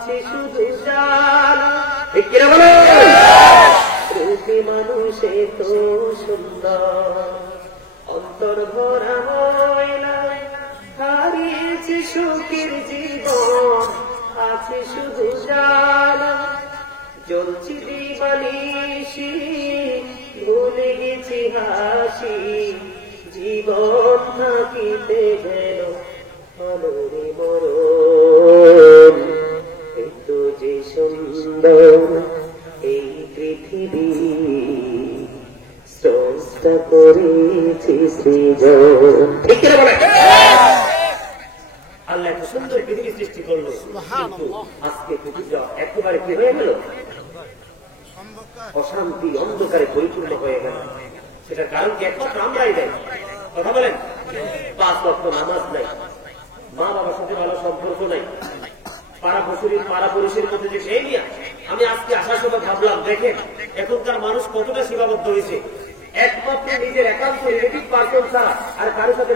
আছে শুধু জানা, ঠিক কিনা বলে? রূপে মানুষে তো সুন্দর, অন্তর ভরা হয় না, হারিয়েছে সুখের জীবন, আছে শুধু জানা। চলছি দিবানিশি, ভুলে গেছি হাসি, জীবন থাকিতে যেন আলোরে মরণ। একটু যে সুন্দর এই পৃথিবী, স্রষ্টা করেছি সৃজন, ঠিক কিনা বলে? আল্লাহ এত সুন্দর পৃথিবী সৃষ্টি করলো, কিন্তু আজকে পৃথিবীটা একেবারে কি হয়ে গেল? অশান্তি অন্ধকারে পরিপূর্ণ হয়ে গেল। সেটার কারণ কি? একমাত্র আমরাই দেয়। কথা বলেন, 5 ওয়াক্ত নামাজ নাই, মা বাবার সাথে ভালো সম্পর্ক নাই, পাড়া পড়োশির মধ্যে যে সেই নিয়ে আমি আজকে আসার সময় ভাবলাম, দেখেন এখনকার মানুষ কতটা সীমাবদ্ধ হয়েছে। একমাত্র নিজের একান্ত রিলেটিভ পার্সন ছাড়া আর কারোর সাথে